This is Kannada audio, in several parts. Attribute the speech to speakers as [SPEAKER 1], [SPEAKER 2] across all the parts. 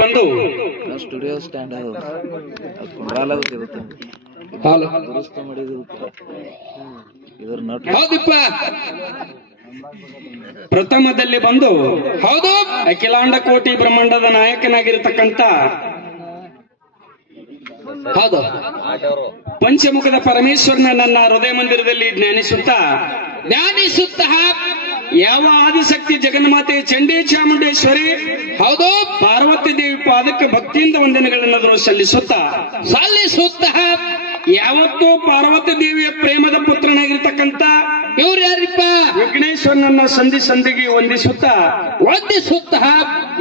[SPEAKER 1] ಬಂದು
[SPEAKER 2] ಸ್ಟುಡಿಯೋ ಸ್ಟ್ಯಾಂಡ್ ದುರಸ್ತ ಮಾಡಿದ ಇದ್ರ ನಟ್
[SPEAKER 1] ಹೌದಪ್ಪ. ಪ್ರಥಮದಲ್ಲಿ ಬಂದು ಹೌದು ಅಖಿಲಾಂಡ ಕೋಟಿ ಬ್ರಹ್ಮಾಂಡದ ನಾಯಕನಾಗಿರತಕ್ಕಂತ ಹೌದು. ಪಂಚಮುಖದ ಪರಮೇಶ್ವರನ ನನ್ನ ಹೃದಯ ಮಂದಿರದಲ್ಲಿ ಜ್ಞಾನಿಸುತ್ತಾ ಜ್ಞಾನಿಸುತ್ತಾ ಯಾವ ಆದಿಶಕ್ತಿ ಜಗನ್ಮಾತೆ ಚಂಡಿ ಚಾಮುಂಡೇಶ್ವರಿ ಹೌದು ಪಾರ್ವತಿ ದೇವಿ ಪಾದಕ್ಕೆ ಭಕ್ತಿಯಿಂದ ವಂದನೆಗಳನ್ನಾದರೂ ಸಲ್ಲಿಸುತ್ತಾ? ಸಲ್ಲಿಸುತ್ತ. ಯಾವತ್ತೂ ಪಾರ್ವತಿ ದೇವಿಯ ಪ್ರೇಮದ ಪುತ್ರನಾಗಿರ್ತಕ್ಕಂತ ಇವ್ರು ಯಾರಿಪ್ಪ? ವಿಘ್ನೇಶ್ವರನನ್ನ ಸಂಧಿ ಸಂಧಿಗೆ ವಂದಿಸುತ್ತಾ ವಂದಿಸುತ್ತಾ?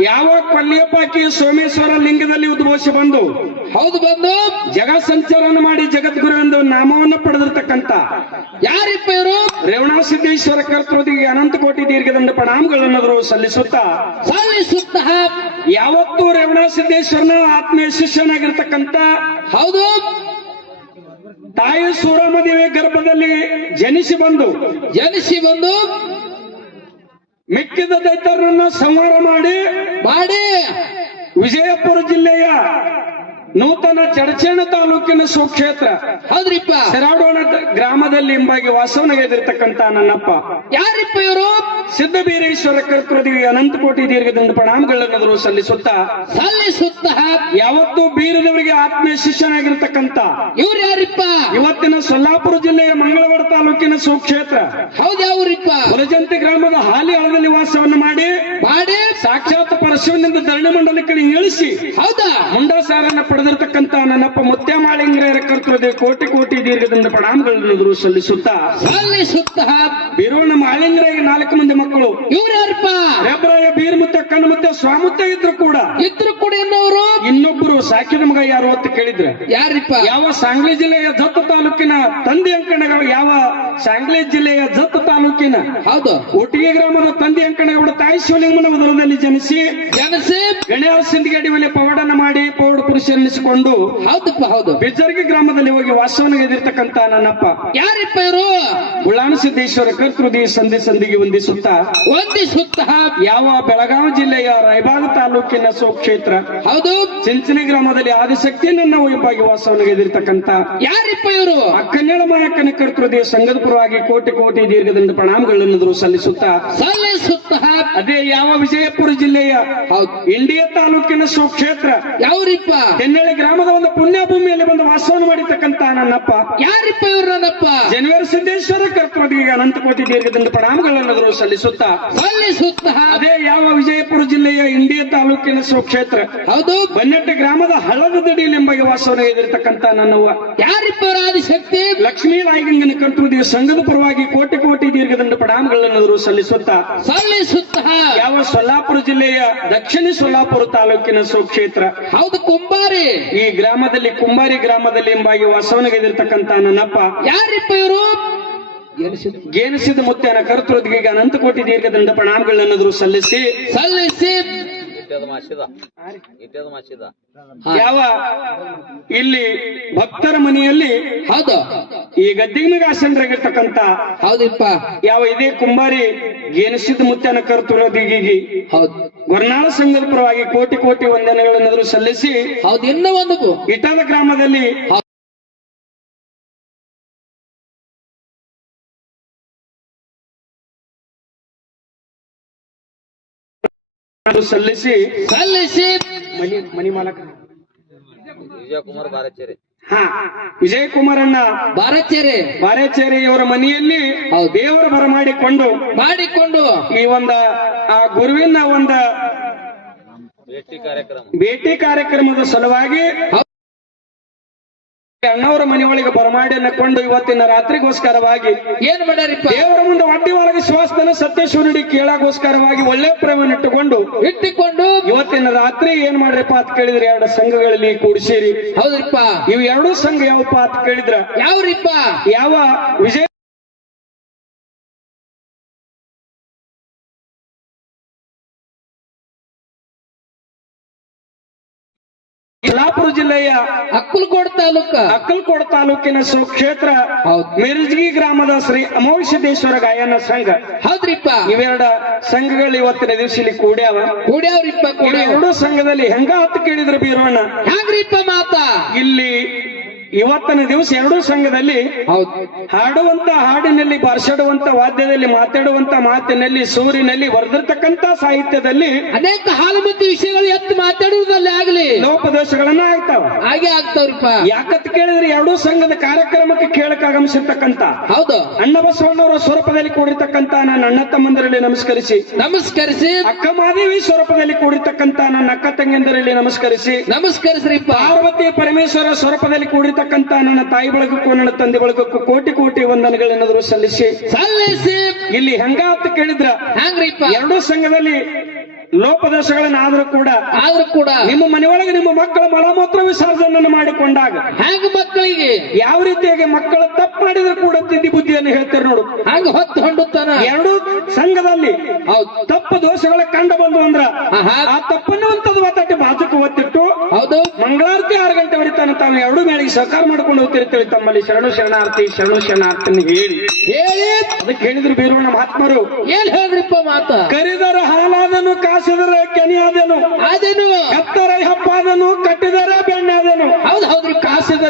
[SPEAKER 1] ಯಾವ ಪಲ್ಯಪಾಕಿ ಸೋಮೇಶ್ವರ ಲಿಂಗದಲ್ಲಿ ಉದ್ಭವಿಸಿ ಬಂದು ಹೌದು ಬಂದು? ಜಗ ಸಂಚಾರವನ್ನು ಮಾಡಿ ಜಗದ್ಗುರು ಎಂದು ನಾಮವನ್ನು ಪಡೆದಿರ್ತಕ್ಕಂತ ಯಾರಿಪ್ಪ ಇವರು? ರೇವಣ ಸಿದ್ದೇಶ್ವರ ಕರ್ತೃದಿಗೆ ಅನಂತ ಕೋಟಿ ದೀರ್ಘದಂಡ ಪ್ರಣಾಮಗಳನ್ನಾದರೂ ಸಲ್ಲಿಸುತ್ತಾ ಸಲ್ಲಿಸುತ್ತ? ಯಾವತ್ತೂ ರೇವಣ ಸಿದ್ದೇಶ್ವರನ ಆತ್ಮೀಯ ಶಿಷ್ಯನಾಗಿರ್ತಕ್ಕಂತ ಹೌದು? ತಾಯಿ ಸೂರಮದೇವಿ ಗರ್ಭದಲ್ಲಿ ಜನಿಸಿ ಬಂದು ಜನಿಸಿ ಬಂದು ಮಿಕ್ಕಿದ ದೈತರನ್ನ ಸಂಹಾರ ಮಾಡಿ ಮಾಡಿ ವಿಜಯಪುರ ಜಿಲ್ಲೆಯ ನೂತನ ಚರ್ಚೆಣ ತಾಲೂಕಿನ ಸುಕ್ಷೇತ್ರ. ಹೌದ್ರಿಪ್ಪ. ಶಿರಾಡೋಣ ಗ್ರಾಮದಲ್ಲಿ ಎಂಬಾಗಿ ವಾಸವನಗೈದಿರ್ತಕ್ಕಂತ ನನ್ನಪ್ಪ. ಯಾರಿಪ್ಪ ಇವರು? ಸಿದ್ದಬೀರೇಶ್ವರ ಕರ್ತೃದೇವಿ ಅನಂತ ಕೋಟಿ ದೀರ್ಘದಿಂದ ಪ್ರಣಾಮಗಳನ್ನಾದರೂ ಸಲ್ಲಿಸುತ್ತಾ. ಸಲ್ಲಿಸುತ್ತ. ಯಾವತ್ತೂ ಬೀರದವರಿಗೆ ಆತ್ಮೀಯ ಶಿಷ್ಯನಾಗಿರ್ತಕ್ಕಂತ. ಇವ್ರು ಯಾರಿಪ್ಪ? ಇವತ್ತಿನ ಸೊಲ್ಲಾಪುರ ಜಿಲ್ಲೆಯ ಮಂಗಳವಾರ ತಾಲೂಕಿನ ಸುಕ್ಷೇತ್ರ. ಹೌದ್ಯಾವ್ರಿಪ್ಪ? ಹುಲಜಂತಿ ಗ್ರಾಮದ ಹಾಲಿ ಹಳದಲ್ಲಿ ವಾಸವನ್ನು ಮಾಡಿ ಮಾಡಿ ಪರಶುವಿನಿಂದ ಧರಣಿ ಮಂಡಲಕ್ಕೆ ಇಳಿಸಿ ಹೌದಾ? ಮುಂಡಾಸಾರನ್ನ ಪಡೆದಿರ್ತಕ್ಕಂತ ನನ್ನಪ್ಪ ಮುತ್ಯ ಮಾಳಿಂಗ್ರೆಯರ ಕರ್ತೃದೇವಿ ಕೋಟಿ ಕೋಟಿ ದೀರ್ಘದಿಂದ ಪ್ರಣಾಮಗಳನ್ನು ಸಲ್ಲಿಸುತ್ತಾ ಸಲ್ಲಿಸುತ್ತ. ಬೀರೋಣ ಮಾಳಿಂಗ್ರೆಗೆ ನಾಲ್ಕು ಮಂದಿ ಮಕ್ಕಳು ಇವರಪ್ಪ ರೆಬ್ರಾಯ ಬೀರ್ ಮುತ್ತ ಕಣ್ಣು ಮತ್ತೆ ಸ್ವಾಮುತ್ತ ಇದ್ರು ಕೂಡ. ಇದ್ರು ಕೂಡ ಎನ್ನುವರು ಇನ್ನೊಬ್ರು ಸಾಕಿ ನಮಗ ಯಾರು ಅಂತ ಕೇಳಿದ್ರೆ ಯಾರಿಪ್ಪ? ಯಾವ ಸಾಂಗ್ಲಿ ಜಿಲ್ಲೆಯ ದತ್ತ ತಾಲೂಕಿನ ತಂದೆ ಅಂಕಣಗಳು ಯಾವ ಸಾಂಗ್ಲಿ ಜಿಲ್ಲೆಯ ಜತ್ತ ತಾಲೂಕಿನ ಹೌದು. ಒಟ್ಟಿಗೆ ಗ್ರಾಮದ ತಂದೆ ಅಂಕಣಗೌಡ ತಾಯಿ ಶಿವಲಿಂಗನ ಉದರದಲ್ಲಿ ಜನಿಸಿ ಜನಿಸಿ ಗಣೇಶ ಸಿಂಧಿಗಡಿ ಮೇಲೆ ಪವಾಡನ ಮಾಡಿ ಪೌಡ ಪುರುಷನಿಸಿಕೊಂಡು ಹೌದಪ್ಪ ಹೌದು. ಬಿಜರ್ಗಿ ಗ್ರಾಮದಲ್ಲಿ ಹೋಗಿ ವಾಸವನ ಎದಿರ್ತಕ್ಕಂತ ನನ್ನಪ್ಪ. ಯಾರಿಪ್ಪ ಇವರು? ಬುಳ್ಳಾಣ ಸಿದ್ದೇಶ್ವರ ಕರ್ತೃದಿ ಸಂಧಿ ಸಂಧಿಗೆ ವಂದಿಸುತ್ತಾ ವಂದಿಸುತ್ತಾ. ಯಾವ ಬೆಳಗಾವಿ ಜಿಲ್ಲೆಯ ರಾಯಬಾಗ ತಾಲೂಕಿನ ಸ್ವಕ್ಷೇತ್ರ. ಹೌದು. ಚಿಂಚನೆ ಗ್ರಾಮದಲ್ಲಿ ಆದಿಶಕ್ತಿ ನನ್ನ ಎಂಬಾಗಿ ವಾಸವನ ಎದಿರ್ತಕ್ಕಂತ ಯಾರಿಪ್ಪ ಇವರು? ಅಕ್ಕನ್ನೇಳ ಮಾಯಕ್ಕನ ಕರ್ತೃದಿ ಸಂಘದ ಪರವಾಗಿ ಕೋಟಿ ಕೋಟಿ ದೀರ್ಘದಿಂದ ಪ್ರಣಾಮಗಳನ್ನು ಸಲ್ಲಿಸುತ್ತಾ ಸಲ್ಲಿಸುತ್ತಾ ಅದೇ ಯಾವ ವಿಜಯಪುರ ಜಿಲ್ಲೆಯ ಇಂಡಿಯಾ ತಾಲೂಕಿನ ಸ್ವಕ್ಷೇತ್ರ. ಯಾವ್ರಿಪ್ಪ? ತೆನ್ನಳ್ಳಿ ಗ್ರಾಮದ ಒಂದು ಪುಣ್ಯ ಭೂಮಿಯಲ್ಲಿ ಬಂದು ವಾಸವನ್ನು ಮಾಡಿರ್ತಕ್ಕಂತ ನನ್ನಪ್ಪ. ಯಾರಿಪ್ಪ ಇವರು ನನ್ನಪ್ಪ? ಜನವರಿ ಸಿದ್ದೇಶ್ವರ ಕರ್ತೃದಿಗೆ ಅನಂತ ಕೋಟಿ ದೀರ್ಘದಿಂದ ಪ್ರಣಾಮಗಳನ್ನು ಸಲ್ಲಿಸುತ್ತಾ. ಸಲ್ಲಿಸುತ್ತಾ? ಅದೇ ಯಾವ ವಿಜಯಪುರ ಜಿಲ್ಲೆಯ ಇಂಡಿಯಾ ತಾಲೂಕಿನ ಸ್ವಕ್ಷೇತ್ರ. ಹೌದು. ಬನ್ನಟ್ಟ ಗ್ರಾಮದ ಹಳದ ದಡಿಯಲ್ಲಿ ಎಂಬಗೆ ವಾಸವನ್ನು ಎದಿರ್ತಕ್ಕಂತ ನನ್ನವ್ವ. ಯಾರಿಪ್ಪ ಆದಿಶಕ್ತಿ? ಲಕ್ಷ್ಮೀ ರಾಯಗಂಗನ ಕರ್ತೃದಿಗೆ ಸಂಘದ ಪರವಾಗಿ ಕೋಟಿ ಕೋಟಿ ದೀರ್ಘದಂಡ ಪ್ರಣಾಮಗಳನ್ನು ಸಲ್ಲಿಸುತ್ತಾ. ಸಲ್ಲಿಸುತ್ತಾ? ಯಾವ ಸೊಲ್ಲಾಪುರ ಜಿಲ್ಲೆಯ ದಕ್ಷಿಣ ಸೊಲ್ಲಾಪುರ ತಾಲೂಕಿನ ಸುಕ್ಷೇತ್ರ. ಹೌದು ಕುಂಬಾರಿ. ಈ ಗ್ರಾಮದಲ್ಲಿ ಕುಂಬಾರಿ ಗ್ರಾಮದಲ್ಲಿ ಎಂಬಾಗಿ ವಾಸವನಗೆದಿರ್ತಕ್ಕಂತ ನನ್ನಪ್ಪ. ಯಾರಿಪ್ಪ ಇವರು? ಗೇನಿಸಿದ ಮುತ್ಯನ. ಕರ್ತೃದ್ಗೀಗ ಅನಂತ ಕೋಟಿ ದೀರ್ಘದಿಂದ ಪ್ರಣಾಮಗಳನ್ನಾದರೂ ಸಲ್ಲಿಸಿ. ಸಲ್ಲಿಸಿ.
[SPEAKER 2] ಇಟ್ಟದ ಮಾಸಿದ ಇಟ್ಟದ ಮಾಸಿದ
[SPEAKER 1] ಯಾವ? ಇಲ್ಲಿ ಭಕ್ತರ ಮನೆಯಲ್ಲಿ ಹೌದು. ಈ ಗದ್ದಿಗೆ ಆಸನರಾಗಿರ್ತಕ್ಕಂತ ಹೌದಿಪ್ಪ. ಯಾವ ಇದೇ ಕುಂಬಾರಿ ಗೇನಿಸಿದ ಮುತ್ಯನ ಕರ್ತೃದಿಗೆ ಹೌದು. ವರ್ಣಾಳ ಸಂಘದ ಪರವಾಗಿ ಕೋಟಿ ಕೋಟಿ ವಂದನೆಗಳನ್ನಾದರೂ ಸಲ್ಲಿಸಿ ಹೌದು ಇನ್ನೂ ಒಂದು ಇಟಾದ ಗ್ರಾಮದಲ್ಲಿ ಸಲ್ಲಿಸಿ ಸಲ್ಲಿಸಿ ಮನಿ ಮನಿ ಮಾಲಕ.
[SPEAKER 2] ವಿಜಯಕುಮಾರ್ ಬಾರಚೇರಿ.
[SPEAKER 1] ಹಾ ವಿಜಯಕುಮಾರ್ ಕುಮಾರಣ್ಣ ಬಾರಚೇರಿ. ಬಾರಚೇರಿ ಅವರ ಮನೆಯಲ್ಲಿ ದೇವರ ಬರ ಮಾಡಿಕೊಂಡು ಮಾಡಿಕೊಂಡು ಈ ಒಂದ ಆ ಗುರುವಿನ ಒಂದ
[SPEAKER 2] ಭೇಟಿ ಕಾರ್ಯಕ್ರಮ.
[SPEAKER 1] ಭೇಟಿ ಕಾರ್ಯಕ್ರಮದ ಸಲುವಾಗಿ ಅಣ್ಣವರ ಮನೆಯೊಳಗೆ ಬರಮಾಡಿಯನ್ನ ಕೊಂಡು ಇವತ್ತಿನ ರಾತ್ರಿಗೋಸ್ಕರವಾಗಿ ಏನ್ ಮಾಡ್ಯಾರಿಪ್ಪ? ದೇವರ ಮುಂದೆ ಅಡ್ಡಿ ಒಳಗೆ ಶ್ವಾಸನ ಸತ್ಯೇಶ್ವರಡಿ ಕೇಳಾಗೋಸ್ಕರವಾಗಿ ಒಳ್ಳೆ ಪ್ರೇಮನ ಇಟ್ಟುಕೊಂಡು ಇಟ್ಟುಕೊಂಡು? ಇವತ್ತಿನ ರಾತ್ರಿ ಏನ್ ಮಾಡ್ರಿಪ್ಪ ಅಂತ ಕೇಳಿದ್ರೆ ಎರಡು ಸಂಘಗಳಲ್ಲಿ ಕೂಡಿಸಿರಿ. ಹೌದ್ರಿಪ್ಪ. ಇವು ಎರಡು ಸಂಘ ಯಾವಪ್ಪ ಅಂತ ಕೇಳಿದ್ರ? ಯಾವ್ರಿಪ್ಪ? ಯಾವ ವಿಜಯ ಜಿಲ್ಲೆಯ
[SPEAKER 3] ಅಕ್ಕಲ್ಕೋಡ್ ತಾಲೂಕ.
[SPEAKER 1] ಅಕ್ಕಲ್ಕೋಡ್ ತಾಲೂಕಿನ ಸುಕ್ಷೇತ್ರ
[SPEAKER 3] ಮಿರ್ಜಿ
[SPEAKER 1] ಮಿರ್ಜಗಿ ಗ್ರಾಮದ ಶ್ರೀ ಅಮೋಘಸಿದ್ದೇಶ್ವರ ಗಾಯನ ಸಂಘ.
[SPEAKER 3] ಹೌದ್ರಿಪ್ಪ.
[SPEAKER 1] ಇವೆರಡ ಸಂಘಗಳು ಇವತ್ತಿನ ದಿವಸ ಇಲ್ಲಿ ಕೂಡ್ಯಾವ.
[SPEAKER 3] ಕೂಡ್ಯಾವ್ರಿಪ್ಪ ಕೂಡ್ಯಾವ.
[SPEAKER 1] ಎರಡು ಸಂಘದಲ್ಲಿ ಹೆಂಗ ಹತ್ತು ಕೇಳಿದ್ರು ಬೀರೋಣ
[SPEAKER 3] ಹೆಂಗ್ರಿಪ್ಪ ಮಾತಾ?
[SPEAKER 1] ಇಲ್ಲಿ ಇವತ್ತಿನ ದಿವಸ ಎರಡೂ ಸಂಘದಲ್ಲಿ ಹಾಡುವಂತ ಹಾಡಿನಲ್ಲಿ ಬಾರ್ಸಾಡುವಂತ ವಾದ್ಯದಲ್ಲಿ ಮಾತಾಡುವಂತ ಮಾತಿನಲ್ಲಿ ಸೂರಿನಲ್ಲಿ ಬರೆದಿರ್ತಕ್ಕಂತ ಸಾಹಿತ್ಯದಲ್ಲಿ
[SPEAKER 3] ಅನೇಕ ಹಾಲು ಮತ್ತು ವಿಷಯಗಳು ಎತ್ತು ಮಾತಾಡುವುದಲ್ಲೇ ಆಗಲಿ.
[SPEAKER 1] ಲೋಪದೋಷಗಳನ್ನ ಆಗ್ತಾವ.
[SPEAKER 3] ಹಾಗೆ ಆಗ್ತಾವ್ರಿಪ್ಪ.
[SPEAKER 1] ಯಾಕತ್ ಕೇಳಿದ್ರೆ ಎರಡೂ ಸಂಘದ ಕಾರ್ಯಕ್ರಮಕ್ಕೆ ಕೇಳಕ್ ಆಗಮಿಸಿರ್ತಕ್ಕಂತ
[SPEAKER 3] ಹೌದು.
[SPEAKER 1] ಅಣ್ಣ ಬಸವಣ್ಣವರ ಸ್ವರೂಪದಲ್ಲಿ ಕೂಡಿರ್ತಕ್ಕಂತ ನನ್ನ ಅಣ್ಣ ತಮ್ಮಂದರಲ್ಲಿ ನಮಸ್ಕರಿಸಿ
[SPEAKER 3] ನಮಸ್ಕರಿಸಿ.
[SPEAKER 1] ಅಕ್ಕ ಮಾದೇವಿ ಸ್ವರೂಪದಲ್ಲಿ ಕೂಡಿರ್ತಕ್ಕಂತ ನನ್ನ ಅಕ್ಕ ತಂಗಿಯಂದರಲ್ಲಿ ನಮಸ್ಕರಿಸಿ
[SPEAKER 3] ನಮಸ್ಕರಿಸ್ರಿಪ್ಪ.
[SPEAKER 1] ಪಾರ್ವತಿ ಪರಮೇಶ್ವರ ಸ್ವರೂಪದಲ್ಲಿ ಕೂಡಿರ್ತಕ್ಕಂತ ನನ್ನ ತಾಯಿ ಬಳಗಕ್ಕೂ ನನ್ನ ತಂದೆ ಬಳಗಕ್ಕೂ ಕೋಟಿ ಕೋಟಿ ವಂದನೆಗಳನ್ನಾದರೂ ಸಲ್ಲಿಸಿ.
[SPEAKER 3] ಸಲ್ಲಿಸಿ.
[SPEAKER 1] ಇಲ್ಲಿ ಹೆಂಗಾತ ಅಂತ ಕೇಳಿದ್ರ?
[SPEAKER 3] ಹ್ಯಾಂಗ್ರಿಪ್ಪ
[SPEAKER 1] ಎರಡೂ ಸಂಘದಲ್ಲಿ ಲೋಪದೋಷಗಳನ್ನ ಆದ್ರೂ ಕೂಡ
[SPEAKER 3] ಆದ್ರೂ ಕೂಡ
[SPEAKER 1] ನಿಮ್ಮ ಮನೆಯೊಳಗೆ ನಿಮ್ಮ ಮಕ್ಕಳ ಮಲಮೂತ್ರ ವಿಸರ್ಜನೆ ಮಾಡಿಕೊಂಡಾಗ
[SPEAKER 3] ಹ್ಯಾಂಗ ಮಕ್ಕಳಿಗೆ?
[SPEAKER 1] ಯಾವ ರೀತಿಯಾಗಿ ಮಕ್ಕಳ ತಪ್ಪು ಮಾಡಿದ್ರು ಕೂಡ ತಿದ್ದಿ ಬುದ್ಧಿಯನ್ನು ಹೇಳ್ತಾರೆ ನೋಡು.
[SPEAKER 3] ಹಂಗ ಹೊತ್ತು ಹೊಂಡುತ್ತಾನ?
[SPEAKER 1] ಎರಡು ಸಂಘದಲ್ಲಿ ತಪ್ಪು ದೋಷಗಳ ಕಂಡು ಬಂದು ಅಂದ್ರ. ಆ ತಪ್ಪನ್ನು ಅಂತದ್ ಒತ್ತಟ್ಟಿ ಬಾಜುಕು ಒತ್ತಿಟ್ಟು
[SPEAKER 3] ಹೌದು.
[SPEAKER 1] ಮಂಗಳಾರತಿ ಆರು ಗಂಟೆ ಹೊಡಿತಾನೆ ತಾವು ಎರಡೂ ಮೇಳಿಗೆ ಸಹಕಾರ ಮಾಡ್ಕೊಂಡು ಹೋಗ್ತಿರ್ತೇವೆ ತಮ್ಮಲ್ಲಿ ಶರಣು ಶರಣಾರ್ಥಿ ಶರಣು ಶರಣಾರ್ಥಿ ಹೇಳಿ.
[SPEAKER 3] ಹೇಳಿ.
[SPEAKER 1] ಅದಕ್ಕೆ ಹೇಳಿದ್ರು ನಮ್ಮ ಮಹಾತ್ಮರು.
[SPEAKER 3] ಏನ್ ಹೇಳ್ರಿಪ್ಪ ಮಾತ?
[SPEAKER 1] ಕರಿದರ ಹಾಲಾದನು ಕಾಸಿದರೆ ಕೆನಿಯಾದನು.
[SPEAKER 3] ಅದೇನು
[SPEAKER 1] ಎತ್ತರ ಹಪ್ಪಾದನು ಕಟ್ಟಿದರೆ ಬೆಣ್ಣಾದನು
[SPEAKER 3] ಹೌದು ಹೌದ್ರಿ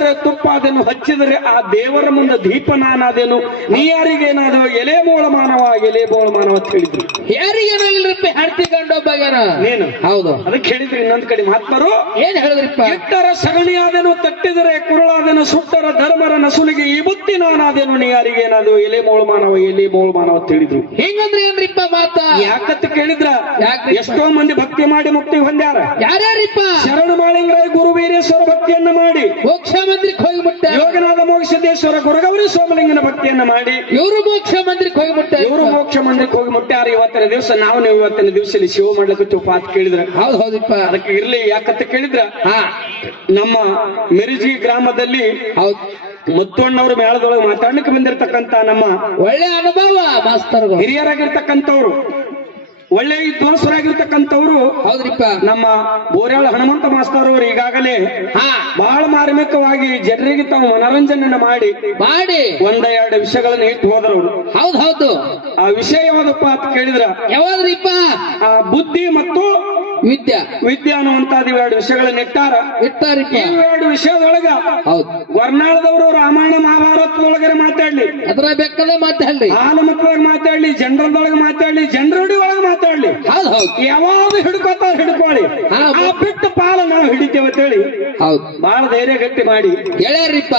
[SPEAKER 1] ಕಾಸಿದರೆ ಅದನ್ನು ಹಚ್ಚಿದರೆ ಆ ದೇವರ ಮುಂದೆ ದೀಪ ನಾನಾದೇನು? ನೀ ಯಾರಿಗೇನಾದ್ರು ಎಲೆ ಬೋಳ ಮಾನವ ಎಲೆ ಬೋಳ ಮಾನವ ಅಂತ ಹೇಳಿದ್ರು.
[SPEAKER 3] ಯಾರಿಗೇನಾಗಿಲ್ರಿಪ್ಪ ಹೆಂಡತಿ ಗಂಡೊಬ್ಬಾಗ್ಯಾನ
[SPEAKER 1] ನೀನು.
[SPEAKER 3] ಹೌದು.
[SPEAKER 1] ಅದಕ್ಕೆ ಹೇಳಿದ್ರಿ ಇನ್ನೊಂದ್ ಕಡೆ ಮಹಾತ್ಮರು
[SPEAKER 3] ಏನ್ ಹೇಳಿದ್ರಿಪ್ಪ?
[SPEAKER 1] ಹೆಕ್ಕರ ಸಗಣಿ ಆದೇನು ತಟ್ಟಿದರೆ ಕುರುಳಾದೇನು ಸುಟ್ಟರ ಧರ್ಮರ ನಸುಲಿಗೆ ಈ ಬುತ್ತಿ ನಾನಾದೇನು? ನೀ ಯಾರಿಗೇನಾದ್ರು ಎಲೆ ಬೋಳ ಮಾನವ ಎಲೆ ಬೋಳ ಮಾನವ ಅಂತ ಹೇಳಿದ್ರು.
[SPEAKER 3] ಹಿಂಗಂದ್ರೆ ಏನ್ರಿಪ್ಪ ಮಾತ?
[SPEAKER 1] ಯಾಕತ್ತ ಕೇಳಿದ್ರ? ಎಷ್ಟೋ ಮಂದಿ ಭಕ್ತಿ ಮಾಡಿ ಮುಕ್ತಿ ಹೊಂದ್ಯಾರ.
[SPEAKER 3] ಯಾರ್ಯಾರಿಪ್ಪ?
[SPEAKER 1] ಶರಣು ಮಾಳಿಂಗರಾಯ ಗುರು ವೀರೇಶ್ವರ ಭಕ್ತಿಯನ್ನ ಮಾಡಿ.
[SPEAKER 3] ಮೋಕ್ಷ ಮಂದಿರಕ್ಕೆ ಮುಟ್ಟ
[SPEAKER 1] ಯೋಗನಾದ ಮೋಕ್ಷದೇಶ್ವರ ಗುರುಗೌರಿ ಸೋಮಲಿಂಗನ ಭಕ್ತಿಯನ್ನ ಮಾಡಿ.
[SPEAKER 3] ಇವರು ಮೋಕ್ಷ ಮಂದಿರಕ್ಕೆ ಹೋಗ್ಬಿಟ್ಟ
[SPEAKER 1] ಇವರು ಮೋಕ್ಷ ಮಂದಿರಕ್ಕೆ ಹೋಗಿ ಮುಟ್ಟಾರೆ ಇವತ್ತಿನ ದಿವಸ? ನಾವು ನೀವು ಇವತ್ತಿನ ದಿವಸ ಇಲ್ಲಿ ಶಿವ ಮಾಡ್ಲಿಕ್ಕೆ ಪಾತ್ ಕೇಳಿದ್ರ.
[SPEAKER 3] ಹೌದು ಹೌದಪ್ಪ.
[SPEAKER 1] ಅದಕ್ಕೆ ಇರ್ಲಿ ಯಾಕಂತ ಕೇಳಿದ್ರ?
[SPEAKER 3] ಹಾ.
[SPEAKER 1] ನಮ್ಮ ಮೆರಿಜಿ ಗ್ರಾಮದಲ್ಲಿ
[SPEAKER 3] ಹೌದು.
[SPEAKER 1] ಮುತ್ತಣ್ಣವ್ರ ಮೇಳದೊಳಗೆ ಮಾತಾಡ್ಲಿಕ್ಕೆ ಬಂದಿರತಕ್ಕಂತ ನಮ್ಮ
[SPEAKER 3] ಒಳ್ಳೆ ಅನುಭವ ಮಾಸ್ತರ್
[SPEAKER 1] ಹಿರಿಯರಾಗಿರ್ತಕ್ಕಂಥವ್ರು. ಒಳ್ಳೆ ವಿದ್ವಾಂಸರಾಗಿರ್ತಕ್ಕಂಥವ್ರು
[SPEAKER 3] ಹೌದ್ರಿಪ್ಪ.
[SPEAKER 1] ನಮ್ಮ ಬೋರ್ಯಾಳ ಹನುಮಂತ ಮಾಸ್ತರ್ ಅವರು ಈಗಾಗಲೇ ಬಹಳ ಮಾರ್ಮಿಕವಾಗಿ ಜನರಿಗೆ ತಾವು ಮನೋರಂಜನೆ ಮಾಡಿ
[SPEAKER 3] ಮಾಡಿ.
[SPEAKER 1] ಒಂದ ಎರಡು ವಿಷಯಗಳನ್ನ ಇಟ್ಟು ಹೋದ್ರು.
[SPEAKER 3] ಹೌದ್ ಹೌದು.
[SPEAKER 1] ಆ ವಿಷಯ ಯಾವ್ದಪ್ಪ ಅಂತ ಕೇಳಿದ್ರ?
[SPEAKER 3] ಯಾವ್ದ್ರಿಪ್ಪ?
[SPEAKER 1] ಆ ಬುದ್ಧಿ ಮತ್ತು
[SPEAKER 3] ವಿದ್ಯಾ.
[SPEAKER 1] ವಿದ್ಯೆ ಅನ್ನುವಂತಾದ ಇವೆರಡು ವಿಷಯಗಳನ್ನ ಇಟ್ಟಾರ
[SPEAKER 3] ಇಟ್ಟಾರಿಪ್ಪ
[SPEAKER 1] ಇವೆರಡು ವಿಷಯದೊಳಗ
[SPEAKER 3] ಹೌದು.
[SPEAKER 1] ವರ್ನಾಳದವರು ರಾಮಾಯಣ ಮಹಾಭಾರತದೊಳಗರೆ ಮಾತಾಡ್ಲಿ.
[SPEAKER 3] ಅದರ ಬೆಕ್ಕದ ಮಾತಾಡ್ಲಿ.
[SPEAKER 1] ಹಾಲು ಮಕ್ಕಳೊಳಗೆ ಮಾತಾಡ್ಲಿ ಜನರದೊಳಗೆ ಮಾತಾಡ್ಲಿ ಜನರಡಿ ಒಳಗ ಮಾತಾಡ್ಲಿ.
[SPEAKER 3] ಹೌದ್ ಹೌದ್.
[SPEAKER 1] ಯಾವಾಗ ಹಿಡ್ಕೋತಾರ ಹಿಡ್ಕೊಳ್ಳಿ. ಆ ಬಿಟ್ಟು ಪಾಲ ನಾವು ಹಿಡಿತೇವೆ ಅಂತ ಹೇಳಿ
[SPEAKER 3] ಹೌದ್.
[SPEAKER 1] ಬಹಳ ಧೈರ್ಯ ಗಟ್ಟಿ ಮಾಡಿ.
[SPEAKER 3] ಹೇಳ್ಯಾರಿಪ್ಪ.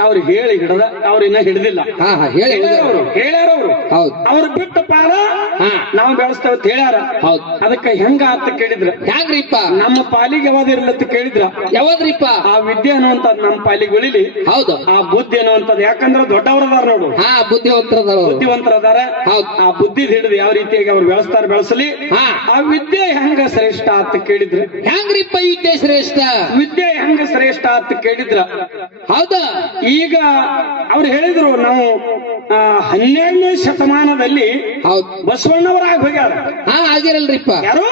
[SPEAKER 1] ಅವ್ರು ಹೇಳಿ ಹಿಡದ ಅವ್ರ ಇನ್ನ ಹಿಡ್ದಿಲ್ಲ.
[SPEAKER 3] ಹಾ ಹಾ ಹೇಳಿ
[SPEAKER 1] ಹೇಳ್ಯಾರವ್ರು ಹೇಳ್ಯಾರವ್ರು.
[SPEAKER 3] ಹೌದು.
[SPEAKER 1] ಅವ್ರು ಬಿಟ್ಟು ಪಾಲ ನಾವು ಬೆಳೆಸ್ತೇವೆ ಅಂತ ಹೇಳ್ಯಾರ.
[SPEAKER 3] ಹೌದು.
[SPEAKER 1] ಅದಕ್ಕೆ ಹೆಂಗ ಅಂತ ಕೇಳಿದ್ರ.
[SPEAKER 3] ಹ್ಯಾಂಗ್ರಿಪ್ಪ
[SPEAKER 1] ನಮ್ಮ ಪಾಲಿಗೆ ಯಾವ್ದು ಇರ್ಲತ್ತ ಕೇಳಿದ್ರ.
[SPEAKER 3] ಯಾವ್ದ್ರಿಪ್ಪ?
[SPEAKER 1] ಆ ವಿದ್ಯೆ ಅನ್ನುವಂಥದ್ದು ನಮ್ಮ ಪಾಲಿಗೆ ಉಳಿಲಿ.
[SPEAKER 3] ಹೌದು.
[SPEAKER 1] ಆ ಬುದ್ಧಿ ಅನ್ನುವಂಥದ್ದು ಯಾಕಂದ್ರೆ ದೊಡ್ಡವರದಾರ ನೋಡು.
[SPEAKER 3] ಹಾ ಬುದ್ಧಿವಂತರದಾರ.
[SPEAKER 1] ಬುದ್ಧಿವಂತರದಾರ.
[SPEAKER 3] ಹೌದ್.
[SPEAKER 1] ಆ ಬುದ್ಧಿ ಹಿಡಿದು ಯಾವ ರೀತಿಯಾಗಿ ಅವ್ರು ಬೆಳೆಸ್ತಾರ ಬೆಳೆಸಲಿ. ಆ ವಿದ್ಯೆ ಹೆಂಗ ಶ್ರೇಷ್ಠ ಅಂತ ಕೇಳಿದ್ರ.
[SPEAKER 3] ಹ್ಯಾಂಗ್ರಿಪ್ಪ ವಿದ್ಯೆ ಶ್ರೇಷ್ಠ?
[SPEAKER 1] ವಿದ್ಯೆ ಹೆಂಗ ಶ್ರೇಷ್ಠ ಅಂತ ಕೇಳಿದ್ರ.
[SPEAKER 3] ಹೌದ.
[SPEAKER 1] ಈಗ ಅವ್ರು ಹೇಳಿದ್ರು ನಾವು ಹನ್ನೆರಡನೇ ಶತಮಾನದಲ್ಲಿ
[SPEAKER 3] ಬಸವಣ್ಣವರ
[SPEAKER 1] ಬಸವಣ್ಣವರಾಗಿ ಹೋಗ್ಯಾರ.
[SPEAKER 3] ಹಾ ಆಗಿರಲ್ರಿಪ್ಪ.
[SPEAKER 1] ಯಾರು?